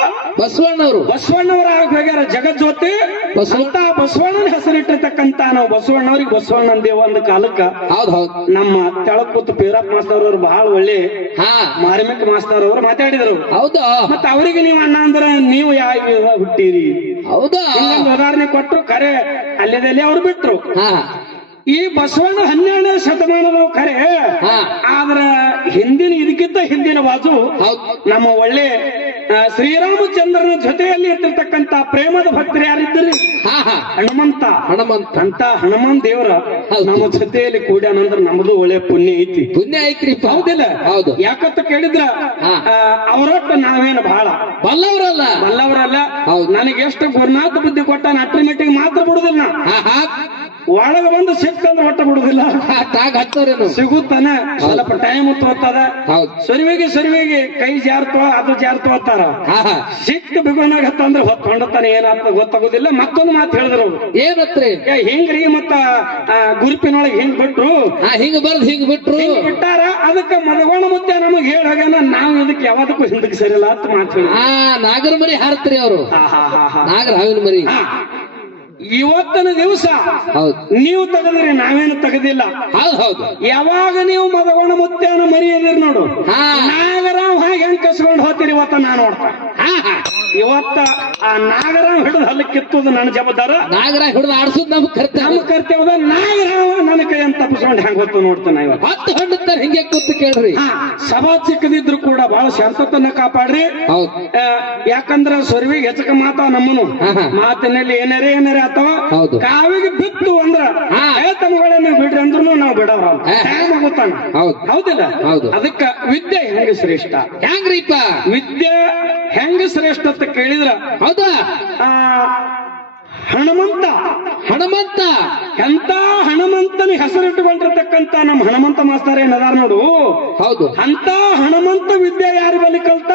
[SPEAKER 3] ಬಸವಣ್ಣವ್ರು
[SPEAKER 1] ಬಸವಣ್ಣವರ ಹೋಗ್ಯಾರ ಜಗಜ್ಯೋತಿ.
[SPEAKER 3] ಬಸವ
[SPEAKER 1] ಅಂತ ಬಸವಣ್ಣನ ಹೆಸರಿಟ್ಟಿರ್ತಕ್ಕಂತ ನಾವು ಬಸವಣ್ಣವ್ರಿಗೆ ಬಸವಣ್ಣನ ದೇವ ಅಂದ ಕಾಲಕ್ಕ
[SPEAKER 3] ಹೌದ್ ಹೌದ್.
[SPEAKER 1] ನಮ್ಮ ತೆಳಕೂತ್ ಪೀರಪ್ಪ ಮಾಸ್ತರ್ ಅವರು ಬಹಳ ಒಳ್ಳೆ
[SPEAKER 3] ಹಾ.
[SPEAKER 1] ಮಾರ್ಮಿಕ ಮಾಸ್ತರ್ ಅವರು ಮಾತಾಡಿದ್ರು.
[SPEAKER 3] ಹೌದು?
[SPEAKER 1] ಮತ್ತ ಅವರಿಗೆ ನೀವು ಅಣ್ಣ ಅಂದ್ರ ನೀವು ಯಾವ ಹುಟ್ಟಿರಿ?
[SPEAKER 3] ಹೌದಾ?
[SPEAKER 1] ಉದಾಹರಣೆ ಕೊಟ್ರು ಕರೆ ಅಲ್ಲಿದಲ್ಲಿ ಅವ್ರು ಬಿಟ್ರು.
[SPEAKER 3] ಹಾ.
[SPEAKER 1] ಈ ಬಸವಣ್ಣ ಹನ್ನೆರಡನೇ ಶತಮಾನದವು ಖರೆ
[SPEAKER 3] ಹಾ.
[SPEAKER 1] ಆದ್ರ ಹಿಂದಿನ ಇದಕ್ಕಿಂತ ಹಿಂದಿನ ಬಾಜು ನಮ್ಮ ಒಳ್ಳೆ ಶ್ರೀರಾಮಚಂದ್ರನ ಜೊತೆಯಲ್ಲಿ ಇರ್ತಿರ್ತಕ್ಕಂತ ಪ್ರೇಮದ ಭಕ್ತರು ಯಾರಿದ್ದರು? ಹನುಮಂತ.
[SPEAKER 3] ಹನುಮಂತ.
[SPEAKER 1] ಅಂತ ಹನುಮಾನ್ ದೇವರ. ನಮ್ಮ ಜೊತೆಯಲ್ಲಿ ಕೂಡ್ಯಾನಂದ್ರ ನಮ್ದು ಒಳ್ಳೆ ಪುಣ್ಯ ಐತಿ.
[SPEAKER 3] ಪುಣ್ಯ ಐತ್ರಿ
[SPEAKER 1] ಹೌದಿಲ್ಲ?
[SPEAKER 3] ಹೌದು.
[SPEAKER 1] ಯಾಕಂತ ಕೇಳಿದ್ರ ಅವರೊಟ್ಟು ನಾವೇನು ಬಹಳ
[SPEAKER 3] ಬಲ್ಲವರಲ್ಲ.
[SPEAKER 1] ಬಲ್ಲವರಲ್ಲ.
[SPEAKER 3] ಹೌದು.
[SPEAKER 1] ನನಗೆ ಎಷ್ಟು ಗುರುನಾಥ ಬುದ್ಧಿ ಕೊಟ್ಟ ಅಟ್ರಿ ಮೆಟ್ಟಿಗೆ ಮಾತ್ರ ಬಿಡುದಿಲ್ಲ ಒಳಗ ಬಂದು ಸಿಕ್ಕಂದ್ರೆ ಒಟ್ಟ ಬಿಡುದಿಲ್ಲ.
[SPEAKER 3] ಸಿಗುತ್ತಾನೆ ತಾಗ್ ಹಚ್ಚೋರೇನು
[SPEAKER 1] ಸಿಗುತ್ತಾನ? ಸ್ವಲ್ಪ ಟೈಮ್ ತೋತದ
[SPEAKER 3] ಹೌದ್.
[SPEAKER 1] ಸರಿವೇಗಿ ಸರಿವೆಗೆ ಕೈ ಜಾರ್ತೋ ಅದು ಜಾರ್ತೋತಾರ ಸಿಕ್ಕ ಬಿಗುನಾಗ ಬಿಗೋನಾಗತ್ತಂದ್ರ ಹೊತ್ಕೊಂಡತಾನ ಏನಾಗ್ತದ ಗೊತ್ತಾಗುದಿಲ್ಲ. ಮತ್ತೊಂದು ಮಾತು ಹೇಳಿದ್ರು.
[SPEAKER 3] ಏನತ್ರಿ
[SPEAKER 1] ಹಿಂಗ್ರಿ ಮತ್ತ ಗುರುಪಿನೊಳಗೆ ಹಿಂಗ್ ಬಿಟ್ರು?
[SPEAKER 3] ಹಿಂಗ್ ಬರ್ದು ಹಿಂಗ್ ಬಿಟ್ರು.
[SPEAKER 1] ಬಿಟ್ಟಾರ ಅದಕ್ಕೆ ಮದಗೋಣ ಮುದ್ದೆ ನಮಗ್ ಹೇಳಾಗನ ನಾವು ಇದಕ್ಕೆ ಯಾವ್ದಕ್ಕೂ ಹಿಂದಕ್ಕೆ ಸರಿಲ್ಲ ಅಂತ ಮಾತು
[SPEAKER 3] ನಾಗರ ಮರಿ ಹಾರತ್ರಿ ಅವರು. ನಾಗರ ಹಾವಿನ ಮರಿ.
[SPEAKER 1] ಇವತ್ತಿನ ದಿವಸ
[SPEAKER 3] ಹೌದು.
[SPEAKER 1] ನೀವು ತೆಗೆದ್ರಿ ನಾವೇನು ತಗದಿಲ್ಲ.
[SPEAKER 3] ಹೌದು ಹೌದು.
[SPEAKER 1] ಯಾವಾಗ ನೀವು ಮದಗೊಂಡ ಮುತ್ತೇನ ಮರಿಯದಿರಿ ನೋಡು.
[SPEAKER 3] ಹಾ.
[SPEAKER 1] ನಾಗರಾವ್ ಹಾಗೆ ಹೆಂಗ್ ಕಸ್ಕೊಂಡು ಹೋಗ್ತೀರಿ ಇವತ್ತ ನಾ ನೋಡ್ತಾ
[SPEAKER 3] ಹಾ ಹಾ.
[SPEAKER 1] ಇವತ್ತ ಆ ನಾಗರ ಹಿಡಿದು ಹಲ್ಲಿ ಕಿತ್ತುದು ನನ್ನ ಜವಾಬ್ದಾರ.
[SPEAKER 3] ನಾಗರ ಹಿಡಿದು ಆಡ್ಸುದ್ ನಮ್ ಕರ್ತ
[SPEAKER 1] ನಮ್ಮ ಕರ್ತವ್ಯದ ನಾಗರ ನನ್ನ ಕೈಯನ್ನು ತಪ್ಪಿಸ್ಕೊಂಡು ಹೆಂಗ್ ಹೊತ್ತು ನೋಡ್ತೇನೆ ಇವತ್ತು.
[SPEAKER 3] ಹತ್ತು ಹಣ್ಣುತ್ತಾರೆ ಹಿಂಗೆ ಕೂತು ಕೇಳ್ರಿ.
[SPEAKER 1] ಸಭಾ ಚಿಕ್ಕದಿದ್ರು ಕೂಡ ಬಹಳ ಶಾಂತತನ ಕಾಪಾಡ್ರಿ. ಯಾಕಂದ್ರ ಸ್ವರ್ವಿಗೆ ಹೆಚ್ಚಕ ಮಾತ ನಮ್ಮನು. ಮಾತಿನಲ್ಲಿ ಏನಾರೇ ಏನಾರೇ ಅಥವಾ. ಕಾವಿಗೆ ಬಿತ್ತು ಅಂದ್ರ ತಮ್ಮಗಳನ್ನ ಬಿಡ್ರಿ ಅಂದ್ರೂ ನಾವು ಬಿಡವ್ರ
[SPEAKER 3] ಹೌದು.
[SPEAKER 1] ಹೌದಿಲ್ಲ? ಅದಕ್ಕ ವಿದ್ಯೆ ಹೆಂಗ ಶ್ರೇಷ್ಠ?
[SPEAKER 3] ಹೆಂಗ್ರಿಪ್ಪ
[SPEAKER 1] ವಿದ್ಯೆ ಹೆಂಗ ಶ್ರೇಷ್ಠ ಅಂತ ಕೇಳಿದ್ರ?
[SPEAKER 3] ಹೌದಾ.
[SPEAKER 1] ಹನುಮಂತ
[SPEAKER 3] ಹನುಮಂತ
[SPEAKER 1] ಎಂತ ಹನುಮಂತನ ಹೆಸರಿಟ್ಟುಕೊಂಡಿರ್ತಕ್ಕಂತ ನಮ್ಮ ಹನುಮಂತ ಮಾಸ್ತಾರ ಏನದಾರ ನೋಡು?
[SPEAKER 3] ಹೌದು.
[SPEAKER 1] ಅಂತ ಹನುಮಂತ ವಿದ್ಯೆ ಯಾರ ಬಲಿ ಕಲ್ತ?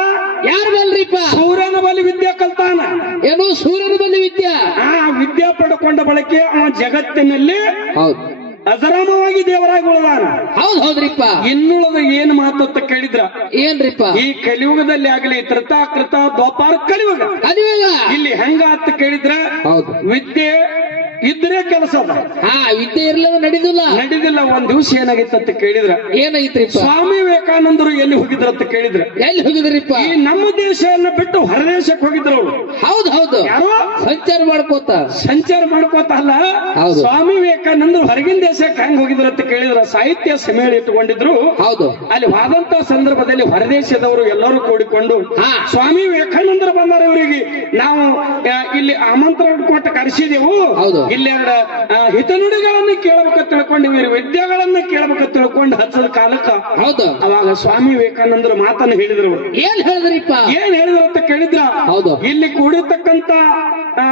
[SPEAKER 3] ಯಾರು ಬಲ್ರಿಪ್ಪ?
[SPEAKER 1] ಸೂರ್ಯನ ಬಲಿ ವಿದ್ಯೆ ಕಲ್ತಾನ.
[SPEAKER 3] ಏನೋ ಸೂರ್ಯನ ಬಲಿ ವಿದ್ಯೆ.
[SPEAKER 1] ಆ ವಿದ್ಯೆ ಪಡ್ಕೊಂಡ ಬಳಕೆ ಆ ಜಗತ್ತಿನಲ್ಲಿ
[SPEAKER 3] ಹೌದು.
[SPEAKER 1] ಅಜರಾಮವಾಗಿ ದೇವರಾಗಿ ಉಳಿದಾನ.
[SPEAKER 3] ಹೌದ್ ಹೌದ್ರಿಪ್ಪ.
[SPEAKER 1] ಇನ್ನುಳದ ಏನ್ ಮಾತು ಅಂತ ಕೇಳಿದ್ರ?
[SPEAKER 3] ಏನ್ರಿಪ್ಪ?
[SPEAKER 1] ಈ ಕಲಿಯುಗದಲ್ಲಿ ಆಗಲಿ ತೃತ ಕೃತ ದ್ವಾಪಾರ ಕಲಿಯುಗ.
[SPEAKER 3] ಅದಿವಾಗ
[SPEAKER 1] ಇಲ್ಲಿ ಹೆಂಗ ಅಂತ ಕೇಳಿದ್ರ?
[SPEAKER 3] ಹೌದು.
[SPEAKER 1] ವಿದ್ಯೆ ಇದ್ರೆ ಕೆಲಸ ಅದ
[SPEAKER 3] ಹಾ ವಿದ್ಯೆ ಇರ್ಲಿಲ್ಲ ನಡೀದಿಲ್ಲ.
[SPEAKER 1] ನಡೀದಿಲ್ಲ ಒಂದ್ ದಿವಸ ಏನಾಗಿತ್ತು ಅಂತ ಕೇಳಿದ್ರ.
[SPEAKER 3] ಏನಾಗಿತ್ರಿಪ್ಪ
[SPEAKER 1] ಸ್ವಾಮಿ ವಿವೇಕಾನಂದರು ಎಲ್ಲಿ ಹೋಗಿದ್ರ ಅಂತ ಕೇಳಿದ್ರ.
[SPEAKER 3] ಎಲ್ಲಿ ಹೋಗಿದ್ರಿಪ್ಪ?
[SPEAKER 1] ಈ ನಮ್ಮ ದೇಶವನ್ನ ಬಿಟ್ಟು ಹೊರದೇಶಕ್ಕೆ ಹೋಗಿದ್ರು ಅವ್ರು.
[SPEAKER 3] ಹೌದ್ ಹೌದು.
[SPEAKER 1] ಯಾರೋ?
[SPEAKER 3] ಸಂಚಾರ ಮಾಡ್ಕೋತ.
[SPEAKER 1] ಸಂಚಾರ ಮಾಡ್ಕೋತ ಅಲ್ಲ. ಸ್ವಾಮಿ ವಿವೇಕಾನಂದರು ಹೊರಗಿನ ದೇಶಕ್ಕೆ ಹೆಂಗ್ ಹೋಗಿದ್ರು ಅಂತ ಕೇಳಿದ್ರ ಸಾಹಿತ್ಯ ಸಮ್ಮೇಳನ ಇಟ್ಟುಕೊಂಡಿದ್ರು.
[SPEAKER 3] ಹೌದು.
[SPEAKER 1] ಅಲ್ಲಿ ಹೋದಂತ ಸಂದರ್ಭದಲ್ಲಿ ಹೊರದೇಶದವರು ಎಲ್ಲರೂ ಕೂಡಿಕೊಂಡು
[SPEAKER 3] ಹಾ.
[SPEAKER 1] ಸ್ವಾಮಿ ವಿವೇಕಾನಂದರು ಬಂದಾರ ಇವರಿಗೆ. ನಾವು ಇಲ್ಲಿ ಆಮಂತ್ರಣ ಕೊಟ್ಟು ಕರೆಸಿದೆವು.
[SPEAKER 3] ಹೌದು.
[SPEAKER 1] ಇಲ್ಲಿ ಹಿತನುಡಿಗಳನ್ನ ಕೇಳಬೇಕ ತಿಳ್ಕೊಂಡು ಇವರು ವಿದ್ಯೆಗಳನ್ನ ಕೇಳಬೇಕ ತಿಳ್ಕೊಂಡು ಹಚ್ಚದ ಕಾಲಕ್ಕ
[SPEAKER 3] ಹೌದು
[SPEAKER 1] ಅವಾಗ ಸ್ವಾಮಿ ವಿವೇಕಾನಂದರು ಮಾತನ್ನು ಹೇಳಿದ್ರು.
[SPEAKER 3] ಏನ್ ಹೇಳಿದ್ರಿಪ್ಪ
[SPEAKER 1] ಏನ್ ಹೇಳಿದ್ರು ಅಂತ ಕೇಳಿದ್ರ
[SPEAKER 3] ಹೌದು.
[SPEAKER 1] ಇಲ್ಲಿ ಕೂಡಿರ್ತಕ್ಕಂತ ಆ,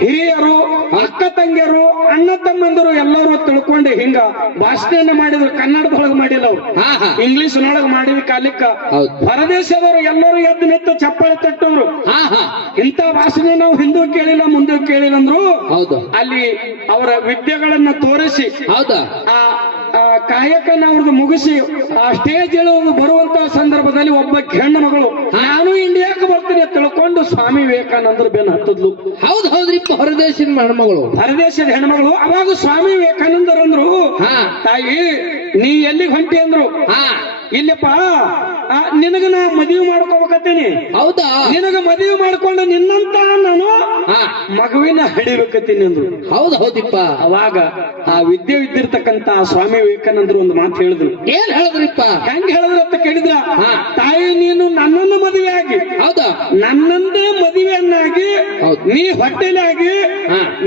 [SPEAKER 1] ಹಿರಿಯರು ಅಕ್ಕ ತಂಗಿಯರು ಅಣ್ಣ ತಮ್ಮಂದರು ಎಲ್ಲರೂ ತಿಳ್ಕೊಂಡು ಹಿಂಗ ಭಾಷಣ ಮಾಡಿದ್ರು ಕನ್ನಡದೊಳಗೆ ಮಾಡಿಲ್ಲ ಅವ್ರು.
[SPEAKER 3] ಹಾ ಹಾ.
[SPEAKER 1] ಇಂಗ್ಲಿಷ್ ನೊಳಗ ಮಾಡಿದ ಕಾಲಕ್ಕ. ಹೊರದೇಶದವರು ಎಲ್ಲರೂ ಎದ್ದು ನಿಂತು ಚಪ್ಪಾಳೆ ತಟ್ಟವ್ರು.
[SPEAKER 3] ಹಾ ಹಾ.
[SPEAKER 1] ಇಂಥ ಭಾಷಣ ನಾವು ಹಿಂದೂ ಕೇಳಿಲ್ಲ ಮುಂದೆ ಕೇಳಿಲ್ಲ ಅಂದ್ರು
[SPEAKER 3] ಹೌದು.
[SPEAKER 1] ಅಲ್ಲಿ ಅವರ ವಿದ್ಯೆಗಳನ್ನ ತೋರಿಸಿ
[SPEAKER 3] ಹೌದಾ.
[SPEAKER 1] ಆ ಆ ಕಾಯಕನ್ನ ಅವ್ರದ್ದು ಮುಗಿಸಿ ಆ ಸ್ಟೇಜ್ ಹೇಳುವ ಬರುವಂತ ಸಂದರ್ಭದಲ್ಲಿ ಒಬ್ಬ ಹೆಣ್ಣು ಮಗಳು ನಾನು ಇಂಡಿಯಾಕ್ಕೆ ಬರ್ತೀನಿ ತಿಳ್ಕೊಂಡು ಸ್ವಾಮಿ ವಿವೇಕಾನಂದರು ಬೆನ್ನು ಹತ್ತದ್ಲು.
[SPEAKER 3] ಹೌದ್ ಹೌದ್ರಿ ಹೊರದೇಶದ ಹೆಣ್ಮಗಳು.
[SPEAKER 1] ಹೊರದೇಶದ ಹೆಣ್ಮಗಳು ಅವಾಗ ಸ್ವಾಮಿ ವಿವೇಕಾನಂದರು ಅಂದ್ರು ತಾಯಿ ನೀ ಎಲ್ಲಿಗೆ ಹೊಂಟಿ ಅಂದ್ರು?
[SPEAKER 3] ಹಾ.
[SPEAKER 1] ಇಲ್ಲಪ್ಪ ನಿನಗ ನಾ ಮದುವೆ ಮಾಡ್ಕೋಬೇಕತ್ತೀನಿ.
[SPEAKER 3] ಹೌದಾ?
[SPEAKER 1] ನಿನಗ ಮದುವೆ ಮಾಡ್ಕೊಂಡು ನಿನ್ನಂತ ನಾನು ಮಗುವಿನ ಹಡಿಬೇಕತ್ತೀನಿ ಅಂದ್ರು.
[SPEAKER 3] ಹೌದ ಹೌದಿಪ್ಪ.
[SPEAKER 1] ಅವಾಗ ಆ ವಿದ್ಯೆ ಇದ್ದಿರ್ತಕ್ಕಂತ ಸ್ವಾಮಿ ವಿವೇಕಾನಂದರು ಒಂದು ಮಾತು ಹೇಳಿದ್ರು.
[SPEAKER 3] ಏನ್ ಹೇಳಿದ್ರಿಪ್ಪ?
[SPEAKER 1] ಹೆಂಗ್ ಹೇಳಿದ್ರ ಅಂತ ಕೇಳಿದ್ರ? ತಾಯಿ ನೀನು ನನ್ನನ್ನು ಮದುವೆ ಆಗಿ
[SPEAKER 3] ಹೌದಾ?
[SPEAKER 1] ನನ್ನಂದೇ ಮದುವೆಯನ್ನಾಗಿ
[SPEAKER 3] ಹೌದು.
[SPEAKER 1] ನೀ ಹೊಟ್ಟೆಲಾಗಿ
[SPEAKER 3] ಆಗಿ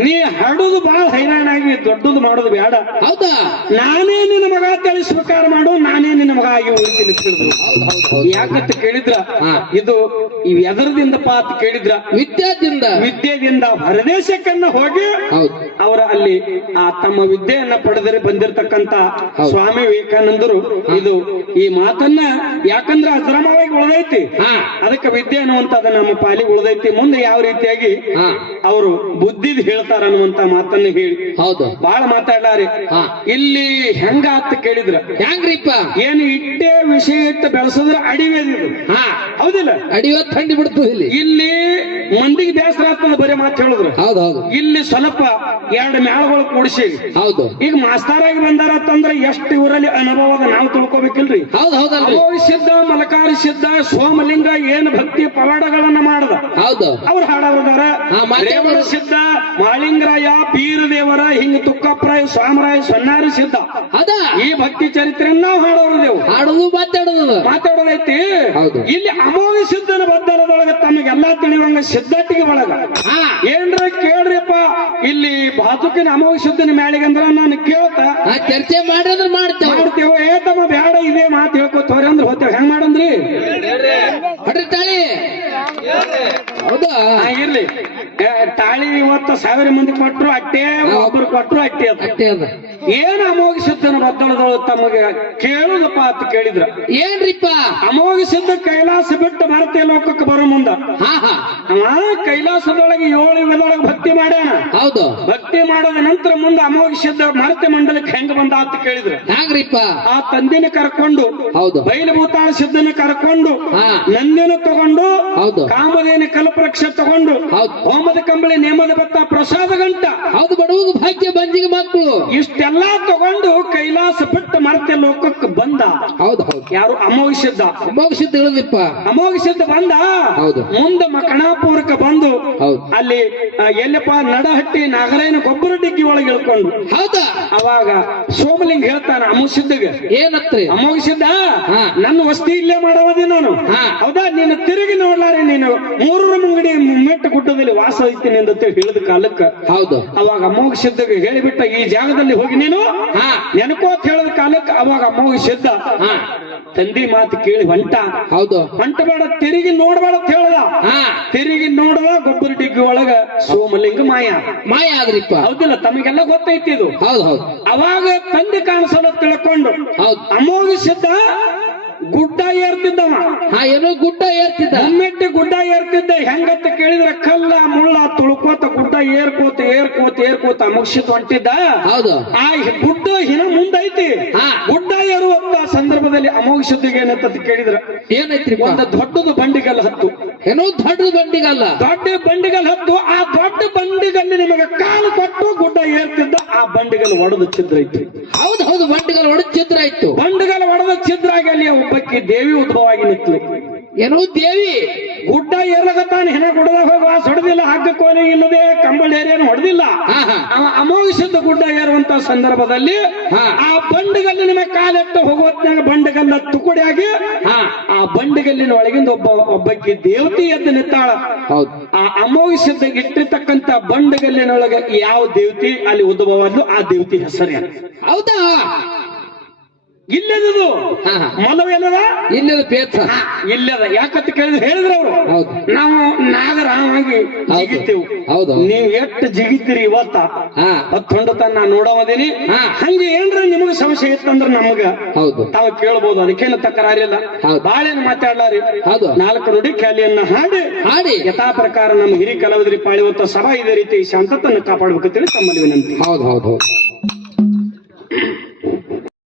[SPEAKER 1] ನೀ ಹಡುದು ಬಹಳ ಹೈರಾಣಾಗಿ ದೊಡ್ಡದು ಮಾಡೋದು ಬೇಡ.
[SPEAKER 3] ಹೌದಾ?
[SPEAKER 1] ನಾನೇ ನಿನ್ನ ಮಗ ತಿಳಿಸ್ಬೇಕಾರ ಸ್ವೀಕಾರ ಮಾಡು ನಾನೇ ನಿನ್ನ ಮಗ ಆಗಿ ಉಳಿತೀನಿ ಅಂತ ಯಾಕಂತ ಕೇಳಿದ್ರ? ಇದು ಇವ್ ಎದರದಿಂದಪ್ಪ ಅಂತ ಕೇಳಿದ್ರ?
[SPEAKER 3] ವಿದ್ಯಾದಿಂದ.
[SPEAKER 1] ವಿದ್ಯೆಯಿಂದ ಹೊರದೇಶಕ್ಕನ್ನ ಹೋಗಿ ಅವರ ಅಲ್ಲಿ ಆ ತಮ್ಮ ವಿದ್ಯೆಯನ್ನ ಪಡೆದರೆ ಬಂದಿರತಕ್ಕಂತ ಸ್ವಾಮಿ ವಿವೇಕಾನಂದರು ಇದು ಈ ಮಾತನ್ನ ಯಾಕಂದ್ರೆ ಅಜರಾಮವಾಗಿ ಉಳಿದೈತಿ? ಅದಕ್ಕೆ ವಿದ್ಯೆ ಅನ್ನುವಂಥದ್ದು ನಮ್ಮ ಪಾಲಿ ಉಳಿದೈತಿ. ಮುಂದೆ ಯಾವ ರೀತಿಯಾಗಿ ಅವರು ಬುದ್ಧಿದ್ ಹೇಳ್ತಾರ ಅನ್ನುವಂತ ಮಾತನ್ನ ಹೇಳಿ.
[SPEAKER 3] ಹೌದು.
[SPEAKER 1] ಬಹಳ ಮಾತಾಡ್ಲಾರಿ. ಇಲ್ಲಿ ಹೆಂಗ ಅಂತ ಕೇಳಿದ್ರ?
[SPEAKER 3] ಹೆಂಗ್ರಿಪ್ಪ
[SPEAKER 1] ಏನು ಇಟ್ಟೆ ವಿಷಯ ಇಟ್ಟು ಬೆಳೆಸಿದ್ರೆ ಅಡಿವೆ
[SPEAKER 3] ಹಾ.
[SPEAKER 1] ಹೌದಿಲ್ಲ?
[SPEAKER 3] ಅಡಿವೆ ಥಂಡಿ ಬಿಡ್ತು ಇಲ್ಲಿ.
[SPEAKER 1] ಇಲ್ಲಿ ಮಂದಿಗೆ ಬೇಸರ ಆಗ್ತದ ಬರೀ ಮಾತು ಹೇಳಿದ್ರು.
[SPEAKER 3] ಹೌದೌದು ಹೌದು.
[SPEAKER 1] ಇಲ್ಲಿ ಸ್ವಲ್ಪ ಎರಡು ಮ್ಯಾಳಗಳು ಕೂಡಿಸಿ
[SPEAKER 3] ಹೌದು.
[SPEAKER 1] ಈಗ ಮಾಸ್ತಾರಾಗಿ ಬಂದಾರ ಅಂತಂದ್ರೆ ಎಷ್ಟು ಇವರಲ್ಲಿ ಅನುಭವದ ನಾವು ತಿಳ್ಕೊಬೇಕಿಲ್ರಿ?
[SPEAKER 3] ಹೌದ್
[SPEAKER 1] ಅಭೋವಿ ಸಿದ್ಧ ಮಲಕಾರಿ ಸಿದ್ಧ ಸೋಮಲಿಂಗ ಏನ್ ಭಕ್ತಿ ಪವಾಡಗಳನ್ನ ಮಾಡದ?
[SPEAKER 3] ಹೌದು.
[SPEAKER 1] ಅವ್ರು ಹಾಡವ್ರದಾರ. ಸಿದ್ಧ ಮಾಳಿಂಗರಾಯ ಪೀರದೇವರ ಹಿಂಗ ತುಕ್ಕಪ್ಪರಾಯ ಸ್ವಾಮರಾಯ ಸೊನ್ನಾರಿ ಸಿದ್ಧ.
[SPEAKER 3] ಅದ
[SPEAKER 1] ಈ ಭಕ್ತಿ ಚರಿತ್ರೆಯನ್ನ ನಾವು ಹಾಡೋರ್ದೇವು
[SPEAKER 3] ಹಾಡುದು ಮಾತಾಡೋದು. ಹೌದು.
[SPEAKER 1] ಇಲ್ಲಿ ಅಮೋಘ ಸಿದ್ಧನ ಬದ್ದರದೊಳಗ ತಮಗೆಲ್ಲಾ ತಿಳಿಯುವಂಗ ಸಿದ್ಧಟ್ಟಿಗೆ ಒಳಗ. ಏನ್ರ ಕೇಳ್ರಿಪ್ಪ ಇಲ್ಲಿ ಬಾತುಕಿನ ಅಮೋಘ ಸಿದ್ಧನ ಮ್ಯಾಳಿಗೆ ಅಂದ್ರ ನಾನು ಕೇಳ್ತಾ.
[SPEAKER 3] ಚರ್ಚೆ ಮಾಡಿದ್ರೆ ಮಾಡ್ತೇವೆ.
[SPEAKER 1] ಮಾಡ್ತೇವೆ ಏ ತಮ್ಮ ಬ್ಯಾಡ ಇದೇ ಮಾತು ಹೇಳ್ಕೊತವ್ರಿ ಅಂದ್ರೆ ಹೋಗ್ತೇವೆ ಹೆಂಗ್ ಮಾಡಂದ್ರಿ?
[SPEAKER 3] ತಾಳಿ. ಹೌದಾ?
[SPEAKER 1] ಇರ್ಲಿ. ತಾಳಿ ಇವತ್ತು ಸಾವಿರ ಮಂದಿ ಕೊಟ್ರು ಅಟ್ಟೆ ಒಬ್ರು ಕೊಟ್ರು ಅಟ್ಟೆ ಅದ.
[SPEAKER 3] ಅಷ್ಟೇ ಅದ.
[SPEAKER 1] ಏನ್ ಅಮೋಘ ಸಿದ್ಧನ ಬದ್ದಳದಳು ತಮಗೆ ಕೇಳುದಪ್ಪ ಅಂತ ಕೇಳಿದ್ರ.
[SPEAKER 3] ಏನ್ರಿಪ್ಪ?
[SPEAKER 1] ಅಮೋಘ ಸಿದ್ಧ ಕೈಲಾಸ ಬಿಟ್ಟು ಭಾರತೀಯ ಲೋಕಕ್ಕೆ ಬರೋ ಮುಂದ. ಅವ ಕೈಲಾಸದೊಳಗೆ ಏಳು ವಿಧದೊಳಗೆ ಭಕ್ತಿ ಮಾಡ್ಯಾನ.
[SPEAKER 3] ಹೌದು.
[SPEAKER 1] ಭಕ್ತಿ ಮಾಡೋದ ನಂತರ ಮುಂದೆ ಅಮೋಘ ಸಿದ್ಧ ಮರತೆ ಮಂಡಲಕ್ಕೆ ಹೆಂಗ ಬಂದ ಅಂತ ಕೇಳಿದ್ರು.
[SPEAKER 3] ಹ್ಯಾಂಗ್ರಿಪ್ಪ?
[SPEAKER 1] ಆ ತಂದಿನ ಕರ್ಕೊಂಡು
[SPEAKER 3] ಹೌದು.
[SPEAKER 1] ಬೈಲಭೂತಾಳ ಸಿದ್ಧನ ಕರ್ಕೊಂಡು. ನಂದಿನ ತಗೊಂಡು
[SPEAKER 3] ಹೌದು.
[SPEAKER 1] ಕಾಮಧೇನ ಕಲ್ಪವೃಕ್ಷ ತಗೊಂಡು
[SPEAKER 3] ಹೌದು.
[SPEAKER 1] ಹೋಮದ ಕಂಬಳಿ ನೇಮದ ಭತ್ತ ಪ್ರಸಾದ ಗಂಟ.
[SPEAKER 3] ಅದು ಬಡವುದು ಭಾಗ್ಯ ಬಂಜಿಗೆ ಮಕ್ಕಳು.
[SPEAKER 1] ಇಷ್ಟೆಲ್ಲಾ ತಗೊಂಡು ಕೈಲಾಸ ಬಿಟ್ಟು ಮರತೆ ಲೋಕಕ್ಕೆ ಬಂದ.
[SPEAKER 3] ಹೌದು ಹೌದು.
[SPEAKER 1] ಯಾರು ಅಮೋಘ ಸಿದ್ಧ
[SPEAKER 3] ಮೋಗಿಸಿದ್ದು ತಿಳಿದಿಪ್ಪ
[SPEAKER 1] ಅಮೋಘ ಸಿದ್ಧ ಬಂದ?
[SPEAKER 3] ಹೌದು.
[SPEAKER 1] ಮುಂದೆ ಮಕಣಾಪುರಕ್ಕೆ ಬಂದು
[SPEAKER 3] ಹೌದು.
[SPEAKER 1] ಅಲ್ಲಿ ಎಲ್ಲಪ್ಪ? ನಡಹಟ್ಟಿ ನಾಗರಾಯನ ಗೊಬ್ಬರ ಡಿಕ್ಕಿ ಒಳಗೆ ಇಳ್ಕೊಂಡು.
[SPEAKER 3] ಹೌದಾ?
[SPEAKER 1] ಅವಾಗ ಸೋಮಲಿಂಗ್ ಹೇಳ್ತಾನ ಅಮೋಘ ಸಿದ್ಧಗೆ
[SPEAKER 3] ಏನತ್ರಿ?
[SPEAKER 1] ಅಮೋಘ ಸಿದ್ಧ ನನ್ನ ವಸ್ತಿ ಇಲ್ಲೇ ಮಾಡವದಿ ನಾನು. ಹೌದಾ? ನೀನು ತಿರುಗಿ ನೋಡ್ಲಾರೆ ನೀನು. ಮೂರರ ಮುಂಗಡಿ ಮೆಟ್ಟ ಗುಡ್ಡದಲ್ಲಿ ವಾಸ ಐತೀನಿ ಅಂತ ಹೇಳಿದ ಕಾಲಕ್ಕ
[SPEAKER 3] ಹೌದು.
[SPEAKER 1] ಅವಾಗ ಅಮೋಘ ಸಿದ್ಧಗೆ ಹೇಳಿಬಿಟ್ಟ ಈ ಜಾಗದಲ್ಲಿ ಹೋಗಿ ನೀನು?
[SPEAKER 3] ಹಾ.
[SPEAKER 1] ಅಂತ ಹೇಳಿದ ಕಾಲಕ್ಕೆ ಅವಾಗ ಅಮೋಘ ಸಿದ್ಧ ತಂದಿ ಮಾತು ಕೇಳಿ ಹೊಂಟ.
[SPEAKER 3] ಹೌದು.
[SPEAKER 1] ಹೊಂಟ ಬೇಡ ತಿರುಗಿ ನೋಡ್ಬೇಡ ಅಂತ ಹೇಳದ.
[SPEAKER 3] ಹಾ.
[SPEAKER 1] ತಿರುಗಿ ನೋಡದ ಗೊಬ್ಬರ ಡಿಗ್ಗಿ ಒಳಗ ಸೋಮಲಿಂಗ ಮಾಯ.
[SPEAKER 3] ಮಾಯ ಆದ್ರಿಪ್ಪ.
[SPEAKER 1] ಹೌದಿಲ್ಲ ತಮಗೆಲ್ಲ ಗೊತ್ತೈತಿ ಇದು.
[SPEAKER 3] ಹೌದು ಹೌದು.
[SPEAKER 1] ಅವಾಗ ತಂದೆ ಕಾಣಿಸಲ್ಲ ತಿಳ್ಕೊಂಡು
[SPEAKER 3] ಹೌದು.
[SPEAKER 1] ಅಮೋಘ ಸಿದ್ಧ ಗುಡ್ಡ ಏರ್ತಿದ್ದವ.
[SPEAKER 3] ಹಾ ಏನೋ ಗುಡ್ಡ ಏರ್ತಿದ್ದ.
[SPEAKER 1] ಒಮ್ಮೆಟ್ಟಿ ಗುಡ್ಡ ಏರ್ತಿದ್ದ. ಹೆಂಗತ್ತ ಕೇಳಿದ್ರೆ ಕಲ್ಲ ಮುಳ್ಳ ತುಳ್ಕೋತ ಗುಡ್ಡ ಏರ್ಕೋತ ಏರ್ಕೋತ ಏರ್ಕೋತ ಮುಗಿಸಿದ್ ಹೊಂಟಿದ್ದ
[SPEAKER 3] ಹೌದು.
[SPEAKER 1] ಆ ಗುಡ್ಡ ಹಿನ ಮುಂದೈತಿ. ಗುಡ್ಡ ಏರುವಂತ ಸಂದರ್ಭದಲ್ಲಿ ಅಮೋಘ ಸಿದ್ಧಿಗೆ ಏನಂತ ಕೇಳಿದ್ರ
[SPEAKER 3] ಏನೈತ್ರಿ
[SPEAKER 1] ಒಂದು ದೊಡ್ಡದು ಬಂಡಿಗಲ್ ಹತ್ತು.
[SPEAKER 3] ಏನೋ ದೊಡ್ಡ ಬಂಡಿಗಲ್ಲ.
[SPEAKER 1] ದೊಡ್ಡ ಬಂಡಿಗಲ್ ಹತ್ತು. ಆ ದೊಡ್ಡ ಬಂಡಿಗಲ್ಲಿ ನಿಮಗೆ ಕಾಲು ಕೊಟ್ಟು ಗುಡ್ಡ ಏರ್ತಿದ್ದ. ಆ ಬಂಡಿಗಲ್ ಒಡೆದ ಚಿದ್ರ ಐತಿ
[SPEAKER 3] ಹೌದು ಹೌದು ಬಂಡಿಗಲ್ ಒಡೆದ ಚಿದ್ರ ಇತ್ತು.
[SPEAKER 1] ಬಂಡಿಗಲ್ ಒಡೆದ ಛಿದ್ರ ಆಗಿ ಅಲ್ಲಿ ದೇವಿ ಉದ್ಭವ ಆಗಿ ನಿಂತಳು
[SPEAKER 3] ಏನೋ ದೇವಿ.
[SPEAKER 1] ಗುಡ್ಡ ಏರ್ಲಗತ್ತಾನ ಹೆಣ ಗುಡ್ಡದಾಗ ಹೋಗಿ ವಾಸ ಹೊಡೆದಿಲ್ಲ ಹಗ್ಗ ಕೋಲೆ ಇಲ್ಲದೆ ಕಂಬಳ ಏರಿಯನ್ನು ಹೊಡೆದಿಲ್ಲ. ಅಮೋಘಿಸಿದ್ದ ಗುಡ್ಡ ಏರುವಂತ ಸಂದರ್ಭದಲ್ಲಿ ಆ ಬಂಡಗಲ್ಲಿನ ನಿಮಗೆ ಕಾಲೆತ್ತ ಹೋಗುವತ್ನಾಗ ಬಂಡಗಲ್ಲ ತುಕುಡಿಯಾಗಿ ಆ ಬಂಡಗಲ್ಲಿನ ಒಳಗಿಂದ ಒಬ್ಬ ಒಬ್ಬಕ್ಕೆ ದೇವತೆ ಎದ್ದು ನಿಂತಾಳ.
[SPEAKER 3] ಹೌದು.
[SPEAKER 1] ಆ ಅಮೋಘಿಸಿದ್ದ ಇಟ್ಟಿರ್ತಕ್ಕಂತ ಬಂಡಗಲ್ಲಿನೊಳಗೆ ಯಾವ ದೇವತೆ ಅಲ್ಲಿ ಉದ್ಭವ ಆ ದೇವತೆ ಹೆಸರೇ
[SPEAKER 3] ಹೌದಾ?
[SPEAKER 1] ಇಲ್ಲದದು.
[SPEAKER 3] ಮಲವ
[SPEAKER 1] ಎಲ್ಲದ?
[SPEAKER 3] ಇಲ್ಲದ ಪೇತ್ರ
[SPEAKER 1] ಇಲ್ಲದ. ಯಾಕಂತ ಕೇಳಿದ್ರೆ ಹೇಳಿದ್ರು ಅವರು. ನಾವು ನಾಗರಾಮಾಗಿ ಜಿಗಿತೇವು.
[SPEAKER 3] ಹೌದು.
[SPEAKER 1] ನೀವು ಎಷ್ಟು ಜಿಗಿತೀರಿ ಇವತ್ತ?
[SPEAKER 3] ಹಾ.
[SPEAKER 1] ಹತ್ತೊಂಡು ತನ್ನ ನೋಡವದೀನಿ. ಹಂಗೆ ಏನ್ರ ನಿಮಗ ಸಮಸ್ಯೆ ಇತ್ತಂದ್ರ ನಮಗ?
[SPEAKER 3] ಹೌದು.
[SPEAKER 1] ತಾವು ಕೇಳ್ಬೋದು. ಅದಕ್ಕೇನು ತಕರಾರಿಲ್ಲ. ಬಾಳೆನ ಮಾತಾಡ್ಲಾರಿ.
[SPEAKER 3] ಹೌದು.
[SPEAKER 1] ನಾಲ್ಕು ನುಡಿ ಖ್ಯಾಲಿಯನ್ನ ಹಾಡಿ.
[SPEAKER 3] ಹಾಡಿ.
[SPEAKER 1] ಯಥಾ ಪ್ರಕಾರ ನಮ್ಮ ಹಿರಿ ಕಲಾವಿದರಿ ಪಾಳಿವತ್ತ ಸಭಾ ಇದೇ ರೀತಿ ಶಾಂತತನ್ನು ಕಾಪಾಡಬೇಕಂತೇಳಿ ತಮ್ಮಲ್ಲಿ ವಿನಂತಿ.
[SPEAKER 3] ಹೌದು ಹೌದು ಹೌದು.